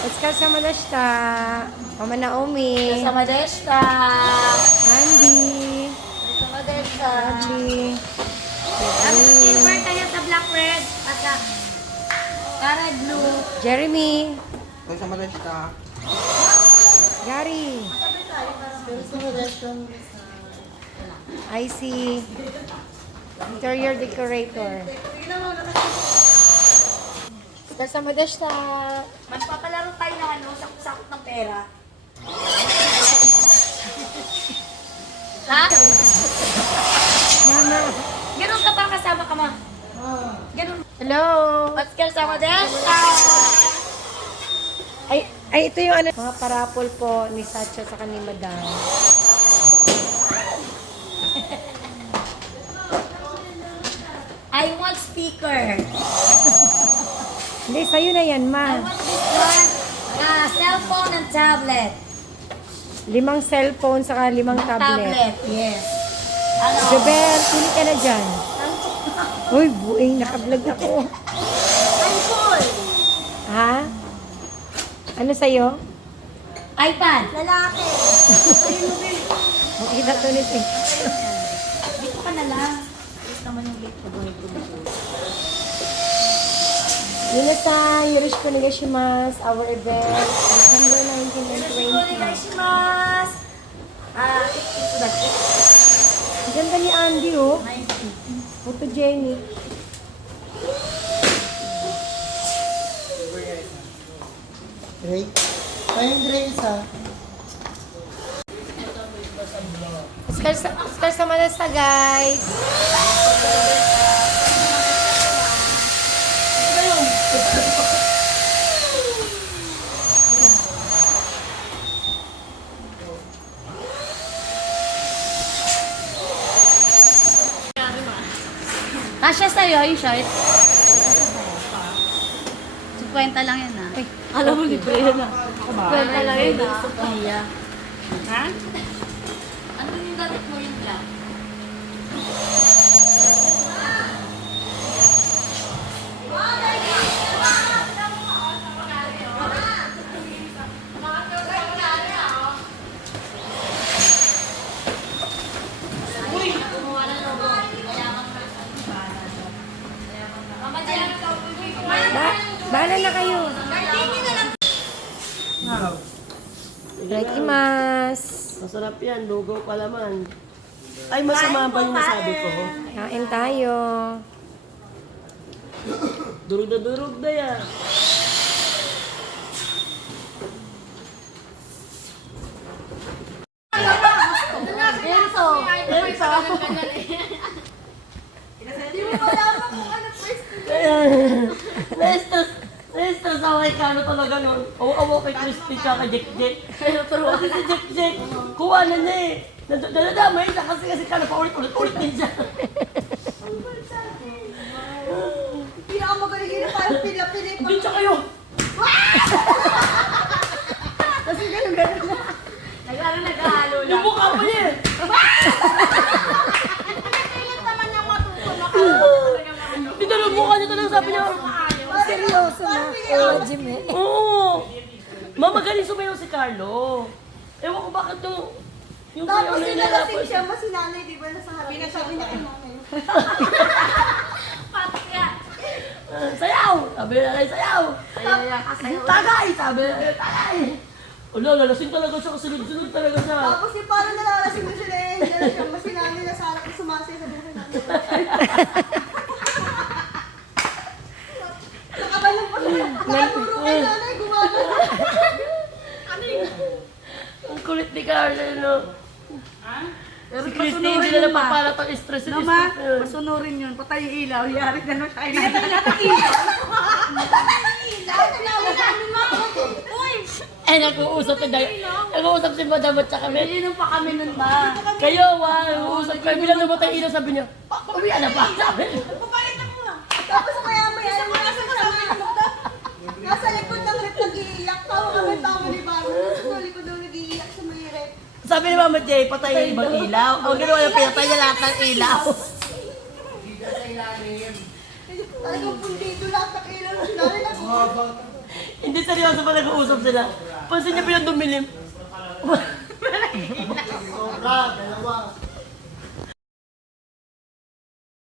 Otsukaresamaでした。Mama Naomi. Sama deshita. Andy. Sama deshita. Lovely. Ang silver tayo sa black red at sa red blue. Jeremy. Sama deshita. Gary. IC. Interior decorator. Otsukaresamaでした. Magpapalaro tayo ng ano, sakot ng pera. Ha? Mama. Ganun ka ba kasama ka, ma? Ganun. Hello. Otsukaresama deshita. Ay, ito yung ano, mga parapol po ni Sacho sa ni Madam. I want speaker. Hindi, sa'yo na yan, I ma. want this one. Cellphone and tablet. 5 cellphone saka 5 tablet. Tablet, yes. Ano? Gaber, pili ka na dyan. Uy, buing, nakablog ako. I'm full. Ha? Ano sa'yo? iPad. Lalaki. Makita to ni Ting. Dito ka na lang. Please naman yung late ko doon. Yuna-san, yoroshiku onegaishimasu. Our event, December 19 and 20. Onegaishimasu. It's that. Ang ganda ni Andy, oh. 90. Photogenic. Ray? Ayun, Ray, isa. Otsukaresama deshita, guys. Kasya sa'yo yung shirt. 50 lang yan ah. Alam mo, libre yan ah. 50 lang yan ah. Sophia. Ha? Ano yung gamit mo yung black? Bahala na kayo. Ikimasu. Masarap yan, lugaw palaman. Ay, masama ba yung nasabi ko? Kain tayo. Durog na yan. Nestos ako kay Kano talaga nun. Awa kay Crispy siya kay Jack. Pero kasi si Jack, kuha na niya eh. Nadadamay siya kasi Kano paulit-ulit din siya. Pinakamagaling yun parang pila-pili. Hindi siya kayo. Kasi ganun-ganun na. Naghahalo lang. Yung mukha pa niya eh. Pilit naman yung matuto na Hindi na yung mukha niya talaga sabi niya. Seryoso na. Jim eh. Oo. Mamagaling sumayaw si Carlo. Ewan ko bakit yung sayaw Tapos na sinalasing inilapos. siya, mas sinanay, di ba, nasa harap. Pinasabi niya kay mama yun. Pati yan. Sayaw! Sabi na lang sayaw! Tagay! Sabi na lang tagay! Wala, lalasing talaga siya, kasunod-sunod talaga siya. Tapos yung parang nalalasing na siya na Angel siya, mas sinanay na sa harap na sumasay sa buhay namin. Nakabalong pa siya. Nakaturo kay nanay, gumana. Ang kulit ni Carlo, no? Pero Si Christy, hindi na napapalat ang stress yun. Masunurin yun. Patay yung ilaw. Yari ka na siya. Pinatay natin ilaw. Ilaw? Tinawag namin mga uy! Eh, nag-uusap si nag-uusap si Madam at saka kami. Inom pa kami nun ba? Kayo, nag-uusap kayo. Bilang namatay ilaw, sabi niya, papawian na pa, sabi. Papalit ako nga. Tapos maya-maya, nasa kasama ng mata. Nasa likod ng rep nag-iiyak. Tawa kami tawa ni Baro. Nasa likod daw nag-iiyak sa may rep. Sabi ni Mama Jay, patay yung ibang ilaw. Ang ginawa niya, pinatay niya lahat ng ilaw. Talagang pundido lahat ng ilaw. Sinari na Hindi seryoso pa nag-uusap sila. Pansin niya bilang dumilim.